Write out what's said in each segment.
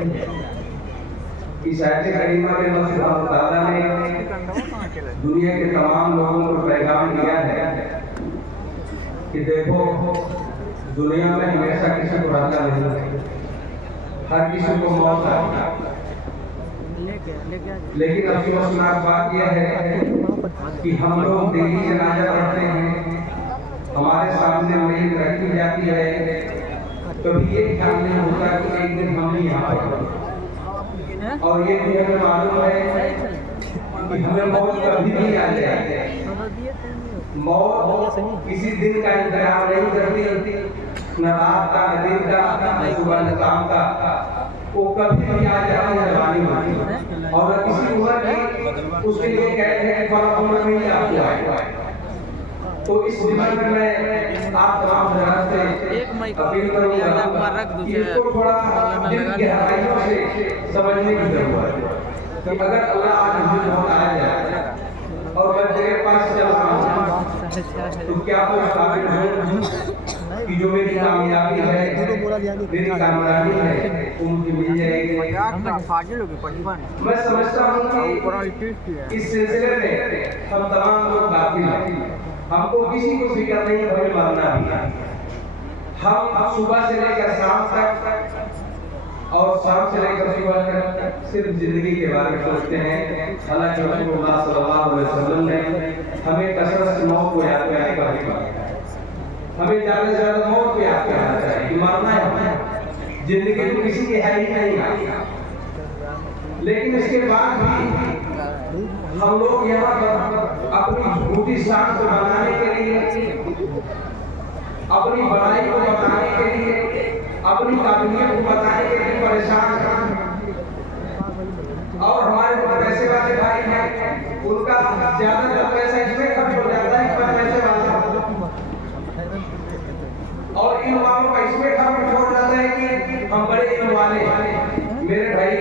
इस आयत करीमा के मकसद अल्लाह ताला ने दुनिया के तमाम लोगों को पैगाम दिया है कि देखो दुनिया में हमेशा किसी को रहना नहीं है, हर किसी को मौत आती है। लेकिन अफसोसनाक बात यह है कि हम लोग डेली जनाजा पढ़ते हैं, हमारे सामने मईत रखी जाती है, कभी ये ख्याल नहीं होता कि एक दिन हम भी यहाँ पर, और ये भी हमें मालूम है कि हमें मौत कभी भी आ जाए। मौत किसी दिन का इंतजार नहीं करती, न रात का, न दिन का, न सुबह न शाम का, वो कभी भी आ जाती है जवानी में, और किसी उम्र की उसके लिए कहते हैं कि बड़ा उम्र में ही आपको आएगा। तो इस दिमाग में मैं आप तमाम हजरात से अपील करूंगा कि इसको थोड़ा दिल की गहराइयों से समझने की जरूरत है कि अगर अल्लाह आज मुझे मौत आ जाए और मैं तेरे पास चल रहा हूँ तो क्या कोई काबिल है कि जो मेरी कामयाबी है, मेरी कामयाबी है, वो मुझे मिल जाएगी। मैं समझता हूँ कि इस सिलसिले में हम तमाम लोग काफी हैं, हमको किसी को फिक्र नहीं है हमें मरना भी। हम सुबह से लेकर शाम तक और शाम से लेकर सुबह तक सिर्फ जिंदगी के बारे में सोचते हैं। हालांकि रसूलुल्लाह सल्लल्लाहु अलैहि वसल्लम ने हमें कसरत से मौत को याद करने का हुक्म दिया। हमें ज्यादा से ज्यादा मौत को याद करना चाहिए कि मरना है, जिंदगी तो किसी की है ही नहीं। लेकिन इसके बाद भी हम लोग यहाँ पर अपनी झूठी शान को बनाने के लिए, अपनी बड़ाई को बताने के लिए, अपनी काबिलियत को बताने के लिए परेशान हैं। और हमारे पैसे वाले भाई हैं, उनका ज्यादातर पैसा इसमें खर्च हो जाता है कि पैसे वाले, और इन वालों का इसमें खर्च हो जाता है कि हम बड़े इन वाले। मेरे भाई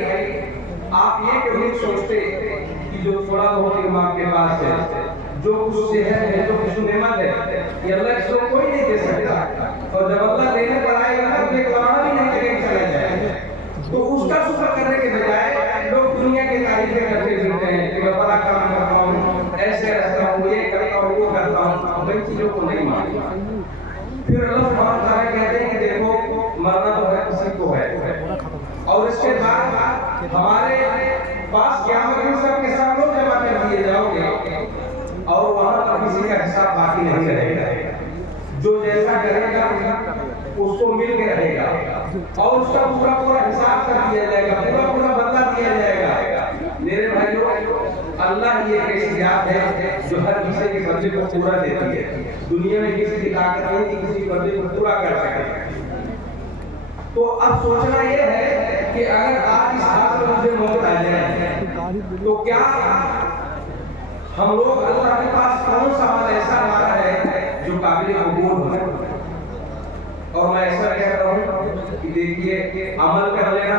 आप ये क्यों नहीं सोचते कि जो थोड़ा बहुत इमाम के पास है, जो कुछ सेहत है, जो कुछ नेमत है, ये अल्लाह इसको कोई नहीं दे सकता, और जब अल्लाह देने पर आएगा ना तो एक लाना भी नहीं देने चला जाएगा। तो उसका शुक्र करने के बजाय लोग दुनिया की तारीफें करते फिरते हैं कि मैं बड़ा काम करता हूँ, ऐसे रहता हूँ, ये करता हूँ, वो करता हूँ, बड़ी चीजों को नहीं मानता। फिर अल्लाह सुब्हानहू व तआला कहते हैं कि देखो मरना तो है, किसी को है, और इसके बाद हमारे पास क़यामत में सब के सब लोग जमा कर दिए जाओगे, और वहां पर किसी का हिसाब बाकी नहीं रहेगा। जो जैसा करेगा उसको मिल के रहेगा, और उसका पूरा पूरा हिसाब कर दिया जाएगा, पूरा पूरा बदला दिया जाएगा। मेरे भाइयों, अल्लाह ये एक ऐसी जात है जो हर किसी के बंदे को पूरा देती है। दुनिया में किसी की ताकत नहीं कि किसी बंदे को पूरा कर सके। तो अब सोचना ये है कि अगर आज इस हाथ में मुझे मौत आ जाए तो क्या हम लोग अल्लाह के पास कौन सा अमल ऐसा हमारा है जो काबिल कबूल हो। और मैं ऐसा कह रहा हूँ कि देखिए अमल कर लेना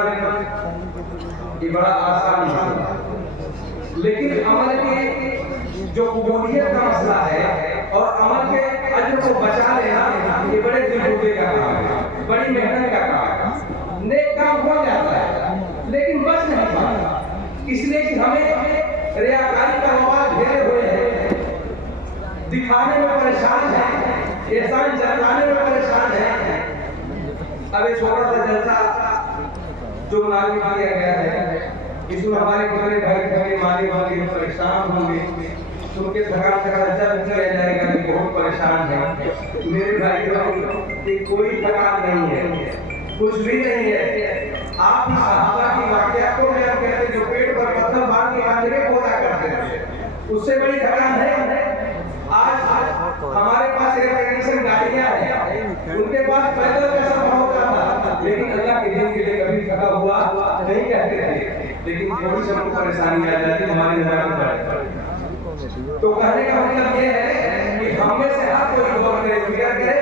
ये बड़ा आसान है, लेकिन अमल की जो कबूलियत का मसला है और अमल के अजर को बचा लेना ये बड़े दिलरुबे का काम है, बड़ी मेहनत का काम है। नेक काम हो जाता है लेकिन बच नहीं पाता, इसलिए कि हमें रियाकारी का मवाद घेरे हुए हैं, दिखाने में परेशान है, एहसान जताने में परेशान है। अब एक छोटा सा जलसा जो लागू किया गया है, इसमें हमारे बड़े भाई बहन माली वाली परेशान होंगे, उनके थकान का खर्चा भी किया जाएगा कि बहुत परेशान है। मेरे भाई कोई थकान नहीं है, कुछ भी नहीं है। आप ही सहाबा की वाकया को मैं कहते हैं जो पेट पर पत्थर बांध के बांध के पूरा करते थे, उससे बड़ी थकान है। आज हमारे पास एयर कंडीशन गाड़ियां हैं, उनके पास पैदल का सफर होता था, लेकिन अल्लाह के दिन के लिए कभी थका हुआ नहीं कहते थे। लेकिन थोड़ी सी परेशानी आ जाती हमारे नजर पर। तो कहने का मतलब ये है कि हमें से हर कोई गौर करे, फिक्र करे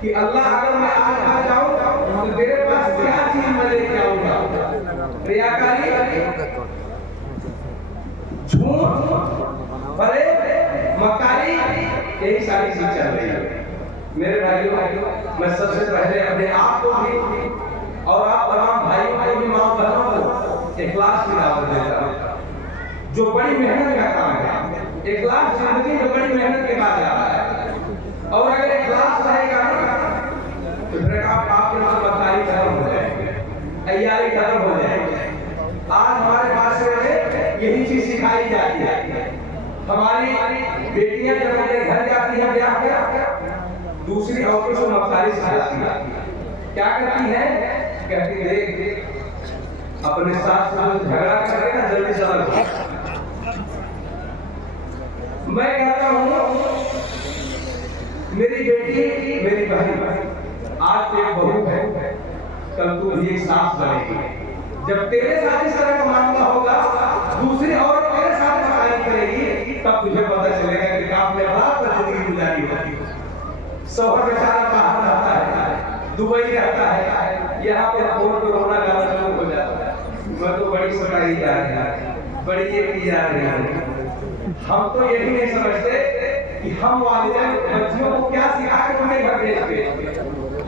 कि अल्लाह अगर मैं आज आ जाऊं तो तेरे पास क्या चीज मैं लेके आऊंगा। रियाकारी, झूठ, फरेब, मक्कारी, यही सारी चीज चल रही है। मेरे भाइयों, मैं सबसे पहले अपने आप को भी और आप तमाम भाइयों को भी माफ इखलास की दावत देता हूं, जो बड़ी मेहनत का काम है। इखलास जिंदगी में बड़ी मेहनत के बाद आता है, और अगर इखलास रहेगा तो फिर आपके समझदारी खत्म हो जाएगी, तैयारी खत्म हो जाएगी। आज हमारे पास में यही चीज सिखाई जाती है। हमारी बेटियां जब अपने घर जाती हैं ब्याह कर, दूसरी औरतों से मक्कारी सिखाती है। क्या करती है? कहती है अपने साथ से झगड़ा करके ना जल्दी से अलग हो। मैं कहता हूँ मेरी बेटी, मेरी बहन, आज तो एक बहू है, कल तू भी एक सास बनेगी। जब तेरे साथ इस तरह का मामला होगा, दूसरी और तेरे साथ मकानी करेगी, तब तुझे पता चलेगा कि आपने बात पर जिंदगी गुजारी होगी। शौहर बेचारा बाहर रहता है, दुबई रहता है, यहाँ पे फोन पे रोना गाना शुरू हो जाता है, मैं तो बड़ी सताई जा रही है, बड़ी ये की जा रही है। हम तो यही नहीं समझते कि हम वालिदैन बच्चियों को क्या सिखा के उन्हें घर भेजते।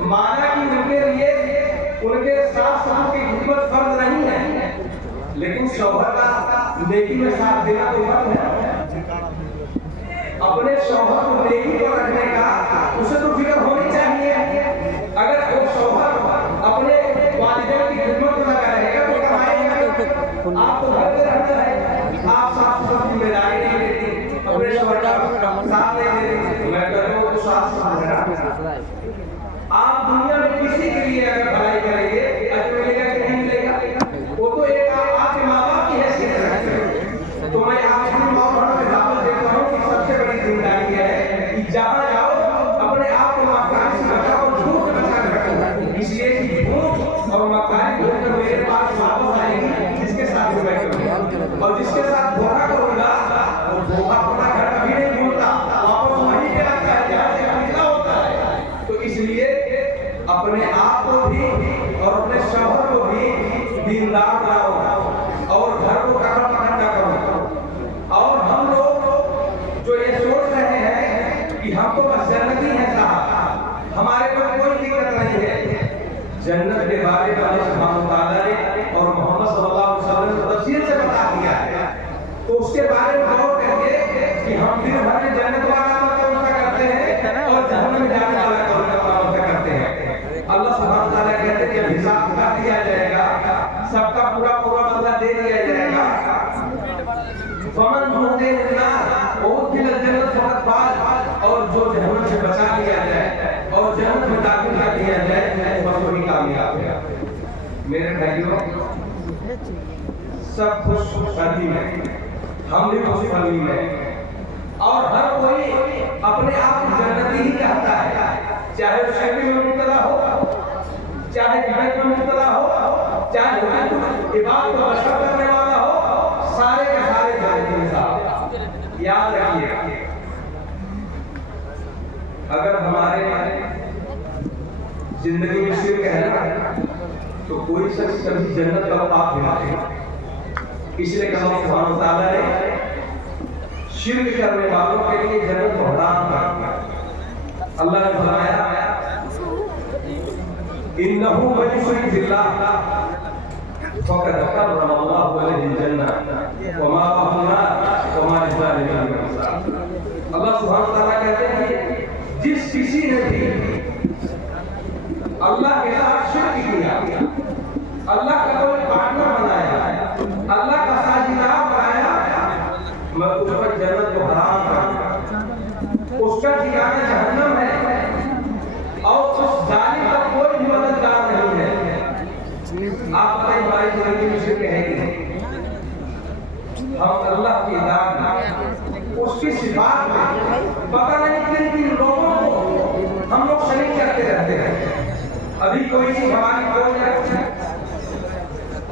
माना कि उनके लिए उनके साथ ससुर की खिदमत फर्ज नहीं है, लेकिन शौहर का नेकी में साथ देना तो फर्ज है। अपने शौहर को नेकी पर रखने का उसे तो फिक्र होनी चाहिए। अगर वो शौहर अपने वालिदैन की खिदमत में लगा रहेगा तो कमाएगा। आप तो घर में रहता है, आप साथ ससुर की जिम्मेदारी नहीं लेती, अपने शौहर का साथ नहीं देती, मैं कहता हूँ तो साथ ससुर आप दुनिया में किसी के लिए अगर भलाई करेंगे, अजर मिलेगा कि नहीं मिलेगा? वो तो एक आपके माँ बाप की हैसियत रखते हैं। तो मैं आपकी माँ बहनों में दावत देता हूँ कि सबसे बड़ी जिम्मेदारी है कि जहाँ जाओ अपने आप को मक्कारी से बचाओ, झूठ बचा के रखो। इसलिए कि झूठ और मक्कारी बोल कर मेरे पास वापस आएगी जिसके साथ मैं करूँगा, और जिसके साथ धोखा करूँगा वो धोखा अपना घर कभी नहीं भूलता, वापस वहीं पे आता है जहाँ से निकला होता है। तो इसलिए अपने आप को भी और अपने शौहर को भी दीनदार बनाओ और घर को कड़ा पकड़ना करो। और हम लोग जो ये सोच रहे हैं कि हमको बस जन्नत ही है साहब, हमारे को कोई दिक्कत नहीं है, जन्नत के बारे में अल्लाह सुब्हानहू व तआला ने और मोहम्मद सल्लल्लाहु अलैहि वसल्लम ने तफसील से बता दिया है। तो उसके बारे में गौर करिए कि हम दिन भर में जन्नत वाला मतलब करते हैं और जहन्नम में जाने वाला करते हैं। अल्लाह सुब्हानहू व तआला कहते हैं जब हिसाब कर दिया जाएगा, सबका पूरा पूरा बदला दे दिया जाएगा। फमन हुदे ना और फिर जन्नत फकत बाद, और जो जहन्नम से बचा लिया जाए और जन्नत में दाखिल कर दिया जाए बस वही कामयाब है। मेरे भाइयों, सब खुशफहमी में, हम भी खुशफहमी में, और हर कोई अपने आप को जन्नती ही कहता है, चाहे वो शक्ति में मुब्तला हो, चाहे बिदअत में मुब्तला हो, चाहे इबादत को बशर करने वाला हो, सारे के सारे जन्नती हैं साहब। याद रखिए, अगर हमारे जिंदगी में शिर्क है ना, तो कोई शख्स कभी जन्नत का पाप नहीं है। इसलिए कहा सुब्हानहू व तआला ने शिर्क करने वालों के लिए जन्नत को हराम कर दिया। अल्लाह ने फरमाया इन्नहु मन युश्रिक बिल्लाह फक़द हर्रम अल्लाहु अलैहि जन्नह व माअहु नार व मा लिज़ालिमीन मिन अंसार। अल्लाह सुब्हानहू व तआला कहते हैं जिस किसी ने भी अल्लाह के साथ शिर्क किया, अल्लाह का कोई पार्टनर बनाया, अल्लाह का साझीदार बनाया, मैं उस पर जन्नत को हराम करूंगा, उसका ठिकाना जहन्नम है और उस जालिम का कोई भी मददगार नहीं है। आप बताइए हमारी जिंदगी में शिर्क है कि नहीं? हम अल्लाह की इताअत में, उसकी सिफात में पता नहीं किन किन लोगों को हम लोग शरीक करते रहते हैं। अभी कोई चीज हमारी खो जाए,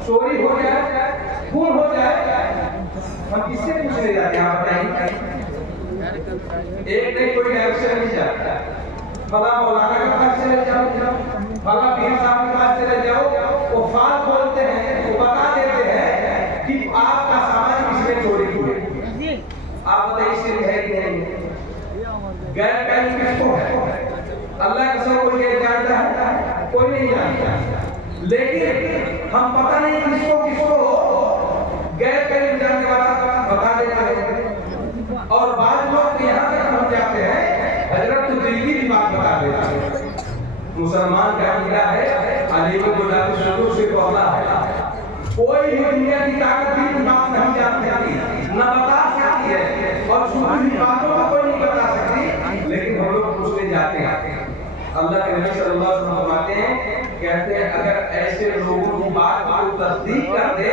चोरी हो जाए, खून हो जाए, हम किससे पूछने जाते हैं? आप बताइए। एक नहीं कोई डायरेक्शन नहीं जाता, फला मौलाना के पास चले जाओ, फला पीर साहब के पास चले जाओ, वो फाल बोलते हैं, वो बता देते हैं कि आपका सामान किसने चोरी किया। आप बताइए शिर्क है कि नहीं? गैर कानूनी किसको है? अल्लाह के सिवा कोई ये जानता है? कोई नहीं जानता। लेकिन हम पता नहीं किसको किसको मुसलमान का अकीदा है अली को गुलाम शुरू से पौधा है। कोई भी दुनिया की ताकत की बात नहीं जान सकती, न बता सकती है, और छुपी बातों को कोई नहीं बता सकती, लेकिन हम लोग पूछने जाते हैं। अल्लाह के नबी सल्लल्लाहु अलैहि वसल्लम फरमाते हैं, कहते हैं अगर ऐसे लोगों की बात को तस्दीक कर दे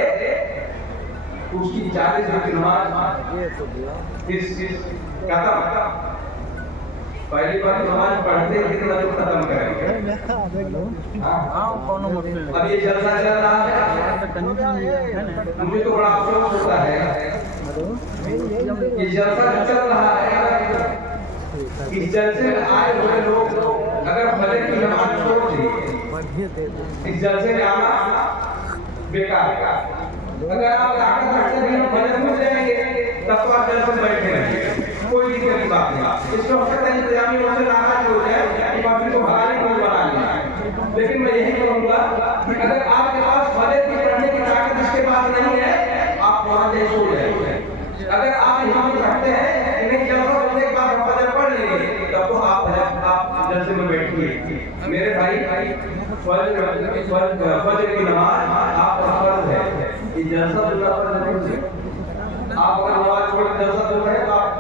उसकी 40 वक्त नमाज इस खत्म। पहली बार नमाज पढ़ते कितना लोग खत्म करेंगे। अब ये जलसा चल रहा है, मुझे तो बड़ा अफसोस होता है ये जलसा जो चल रहा है, इस जलसे में आए हुए लोग अगर फजर की नमाज छोड़ दें, इस जलसे में आना बेकार है। अगर आप ताकत रखते भी हम फजर में जाएंगे तब तो आप जलसे में बैठे रहेंगे, कोई दिक्कत की बात नहीं। इसको हो सकता है इंतजामी से नाराज हो जाए कि बाकी को भगाने को बना लिया, लेकिन मैं यही कहूँगा कि अगर आपके पास फजर की पढ़ने की ताकत इसके पास नहीं है, आप वहाँ से सो जाइए। अगर आप हिम्मत रखते हैं कि नहीं जलसा करने के बाद फजर पढ़ लेंगे, तब तो आप जलसे में बैठिए। मेरे भाई फजर की नमाज आपका फर्ज है, ये जलसा जो फर्ज है। आप अगर नमाज छोड़ जलसा तो पढ़े तो आप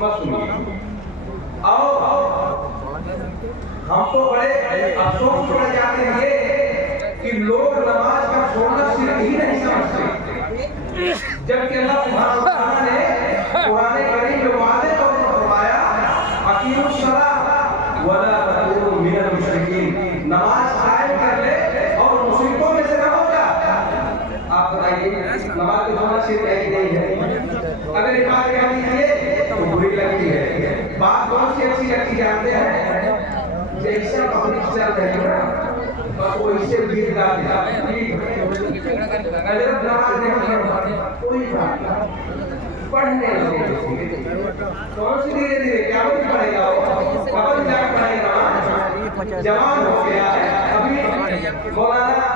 मत सुनिए। आओ हम तो बड़े अफसोस पड़ जाते हैं कि लोग नमाज का छोड़ना सिर्फ ही नहीं समझते, जबकि अल्लाह सुब्हानहू व तआला ने कुरान करीम में वाज़े तौर पर फरमाया अकीमुस सलाह वला तकूनु मिनल मुशरिकीन, नमाज कायम कर ले और मुशरिकों में से न हो जा। आप बताइए नमाज तो होना सिर्फ एक नहीं है। अगर ये बात कह दीजिए तो बुरी लगती है। बात कौन सी अच्छी लगती जानते हैं? जैसा पब्लिक चल रही है बस वो इससे गीत गाते हैं, अगर नमाज नहीं पढ़े कोई बात नहीं, पढ़ने लगे कौन सी धीरे धीरे क्या पढ़ेगा, कब तक पढ़ेगा, जवान हो गया है। अभी मौलाना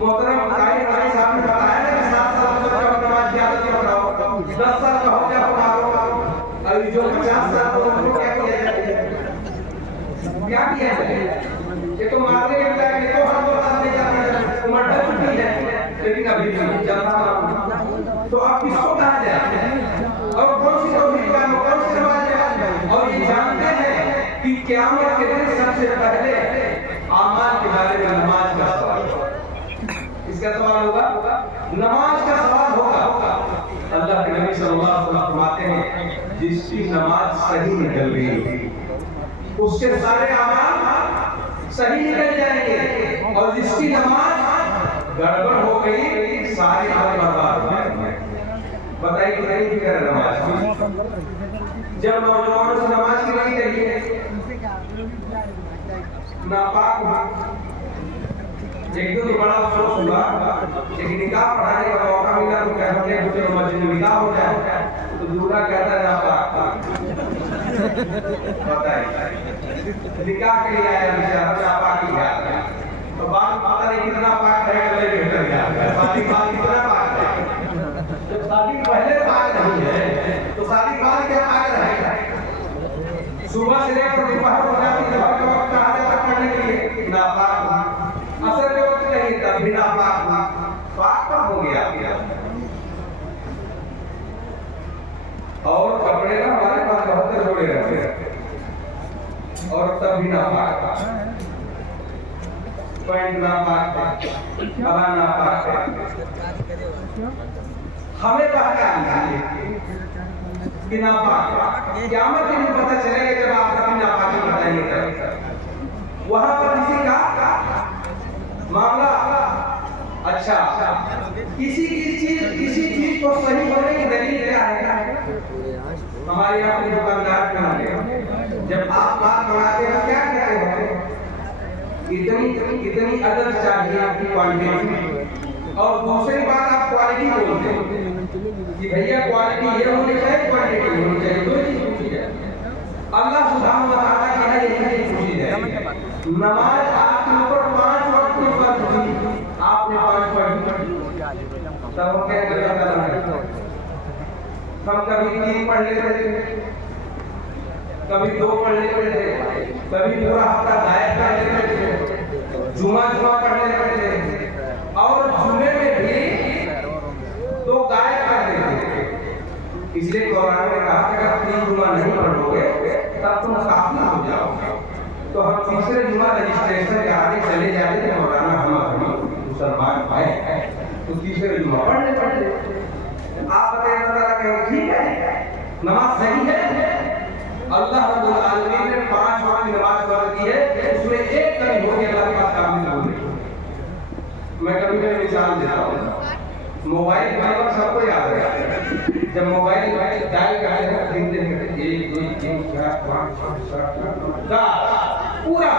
मोहतरम काई भाई साहब ने बताया ना कि 7 साल तक नमाज की आदत बनाओ, 10 साल का हो गया बनाओ, अभी जो 50 साल का उनको क्या किया जाए, क्या किया जाए? ये तो मारने लगता है, ये तो हम लोग नहीं जाते, उम्र ढल चुकी है, लेकिन अभी भी जलसा। तो आप किसको कहा जाए और कौन सी तौहीद का कौन सी नमाज है? और ये जानते हैं कि क़यामत के दिन सबसे पहले आमाल के बारे में नमाज का सवाल होगा। इसका सवाल होगा, नमाज का सवाल होगा। अल्लाह के नबी सल्लल्लाहु अलैहि वसल्लम फरमाते हैं जिसकी नमाज सही निकल गई होगी उसके सारे अमाल सही निकल जाएंगे, और जिसकी नमाज गड़बड़ हो गई सारे अमल बर्बाद हो जाएंगे। बताइए कितनी फिक्र है नमाज की। जब नौजवानों से नमाज की नहीं करिए, नापाक एक दो बड़ा अफसोस हुआ, लेकिन निकाह पढ़ाने का मौका मिला तो क्या हमने कुछ मस्जिद में निकाह हो जाए तो दूल्हा कहता है नापाक। बताइए निकाह के लिए आया बेचारा नापाक ही गया, तो बात पता नहीं कितना पाक है, गले बेहतर गया शादी बाद कितना पाक है। जब शादी पहले पाक नहीं है तो शादी बाद क्या पाक रहेगा? सुबह से लेकर दोपहर हो जाती है, हर वक्त कहा जाता पढ़ने के लिए नापाक, असर के वक्त नहीं तब भी नापाक, पाक कब हो गया? और कपड़े ना हमारे पास बहुत जोड़े रहते हैं और तब भी नापाक, पैंट नापाक, गला नापाक, हमें पहचान कि नापाक। क़यामत के दिन पता चलेगा जब आप अपनी नापाकी बताएंगे, वहां पर किसी का मामला अच्छा किसी चीज को सही होने की दलील क्या है? हमारे यहाँ के दुकानदार बनाते, जब आप बात बनाते हैं क्या कहते हैं? इतनी अदद चाहिए आपकी क्वालिटी, और दूसरी बात आप क्वालिटी बोलते हैं कि भैया क्वालिटी ये होनी चाहिए, क्वालिटी ये होनी चाहिए, दो चीज पूछी जाए। अल्लाह सुब्हानहू व तआला की है ये नहीं पूछी जाए। नमाज आपके ऊपर 5 वक्त में फर्ज हुई, आपने 5 पढ़ी, तब हम क्या करना है? हम कभी 3 पढ़ लेते थे, कभी 2 पढ़ लेते थे, कभी पूरा हफ्ता गायब कर लेते थे, जुमा पढ़ लेते थे, और जुमे में भी 2 गायब कर देते थे। इसलिए कुरान ने कहा कि अगर 3 जुमा नहीं पढ़ोगे तब तुम काफिर हो जाओगे। तो हम तीसरे जुमा रजिस्ट्रेशन के आगे चले जाते थे, मौलाना हम मुसलमान भाई तो तीसरे जुमा पढ़ ले। आप बताइए ठीक है, नमाज सही है? अल्लाह रब्बुल आलमीन ने 5 वक्त की नमाज फर्ज की है, उसमें एक कमी हो गई, अल्लाह के पास काम नहीं होगी। मैं कभी कभी मिसाल देता हूँ, मोबाइल नंबर सबको याद है, जब मोबाइल डायल करते हैं 1 2 3 4 5 6 7 8 पूरा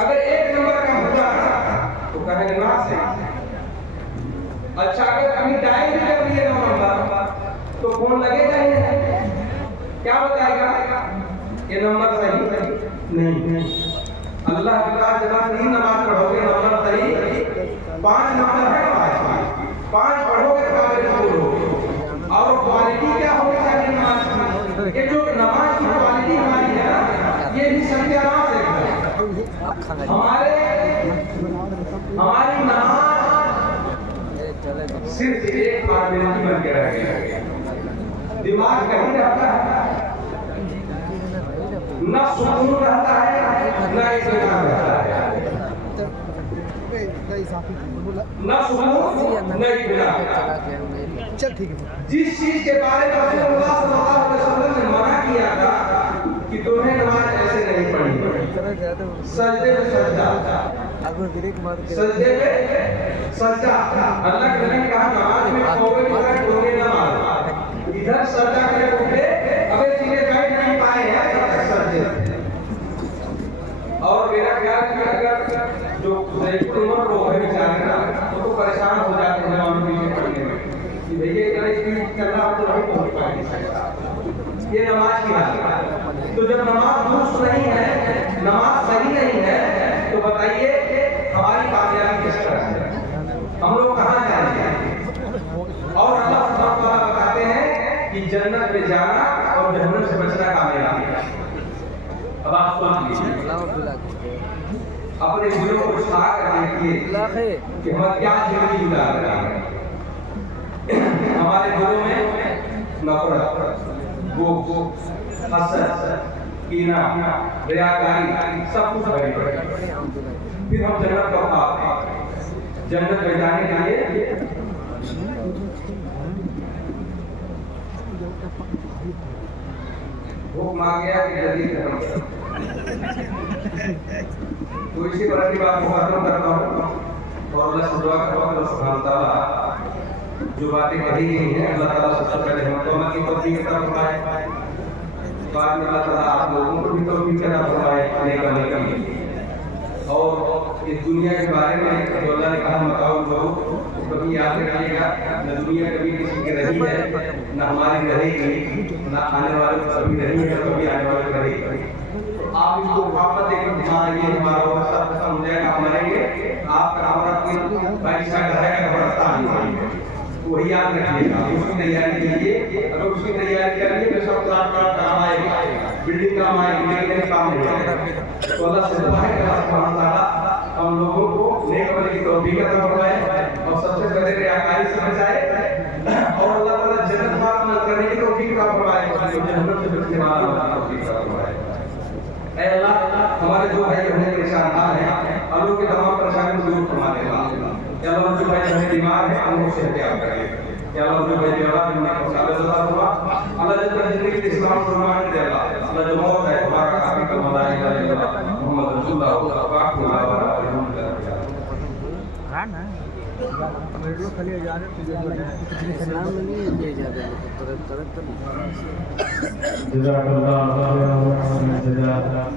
अगर एक नंबर का हुआ तो कहेंगे ना सही। अच्छा अगर कभी डायल भी कर लिए नंबर तो फोन लगेगा ही नहीं, क्या बताएगा ये नंबर सही नहीं। अल्लाह के पास जब 3 नमाज पढ़ोगे नंबर सही, 5 नंबर है, 5 पढ़ोगे तो काबिल कबूल हो। और क्वालिटी क्या होगी चाहिए नमाज की? ये जो नमाज की क्वालिटी हमारी है ना, ये भी सत्यानाश है। हमारी नमाज सिर्फ एक फॉर्मेलिटी बन के रह गई, दिमाग कहीं रहता है, न सुकून रहता है, न इत्मीनान रहता है, न सुकून न इत्मीनान। चल ठीक है। जिस चीज के बारे में रसूलुल्लाह सल्लल्लाहु अलैहि वसल्लम ने मना किया था कि तुम्हें नमाज ऐसे नहीं पढ़नी, सजदे में सजदा, सजदे में सजदा। अल्लाह के नबी ने कहा नमाज में कौवे की तरह टोने न मारो, इधर सजदा करे उठे, अगर चीजें बैठ नहीं पाए हैं तब सजदे। और मेरा ख्याल कि अगर जो उम्र को है बेचारे ना तो परेशान हो जाते हैं नमाज पीछे पढ़ने में कि भैया इतना करना तो नहीं पहुंच पाएंगे। ये नमाज की बात है। तो जब नमाज दुरुस्त नहीं है, नमाज सही नहीं है, तो बताइए हमारी कामयाबी किस तरह है, हम लोग कहाँ जाएंगे? और अल्लाह सुब्हानहू व तआला बताते हैं कि जन्नत में जाना और जहन्नम से बचना कामयाबी है। अब आप सोच लीजिए, अपने दिलों को छा कर देखिए कि हम क्या जिंदगी गुजार रहे हैं। हमारे दिलों में नफरत, हसद, कीना, रियाकारी सब कुछ भरी पड़ी। फिर हम जन्नत का ख्वाब हैं, जन्नत में जाने के लिए भूख मांग गया कि जल्दी खत्म। तो इसी तरह की बात को खत्म करता हूँ और अल्लाह से दुआ करता हूँ सुब्हान ताला जो बातें कही गई हैं अल्लाह ताला सबसे पहले हमको की तौफीक अता फरमाए, बाद में अल्लाह ताला आप लोगों को भी तौफीक अता फरमाए अमल करने की। और इस दुनिया के बारे में जो अल्लाह ने कहा मताउल ज़रूर, कभी याद रखिएगा, न दुनिया कभी किसी की रही है, न हमारी रहेगी, न आने वाले कभी रही है, कभी आने वाले रहेगी। आप इसको वापस देखिए, हमारा सब खत्म हो जाएगा, हम मरेंगे, आपका हमारा कोई पैसा रहेगा बड़ा वही याद रखिएगा, उसकी तैयारी कीजिए। अगर उसकी तैयारी करेंगे तो सब काम आएगा, बिल्डिंग काम आएगी, लेकिन काम नहीं आएगा। तो अल्लाह से दुआ है कि अल्लाह सुब्हानहू व तआला हम लोगों को नेक अमल की तौफीक अता फरमाए और सबसे पहले रियाकारी से बचाए और अल्लाह ताला जन्नत में करने की तौफीक अता फरमाए और जहन्नम से बचने वाला तौफीक अता फरमाए। ऐ अल्लाह हमारे जो भाई बहन परेशान हाल हैं, अल्लाह के तमाम परेशानियों को दूर फरमा दे। या अल्लाह जो भाई बहन बीमार है उनको सेहत याब करे। या अल्लाह जो भाई बीमार है उनको सलामत हुआ, अल्लाह जब तक जिंदगी के इस्लाम को मान दे। अल्लाह जो मौत है हमारा काफी का मलाइका मोहम्मद रसूलुल्लाह वीडियो खाली इजाजत सलाम नहीं दे जाते तुरंत जज़ाकल्लाह खैरन।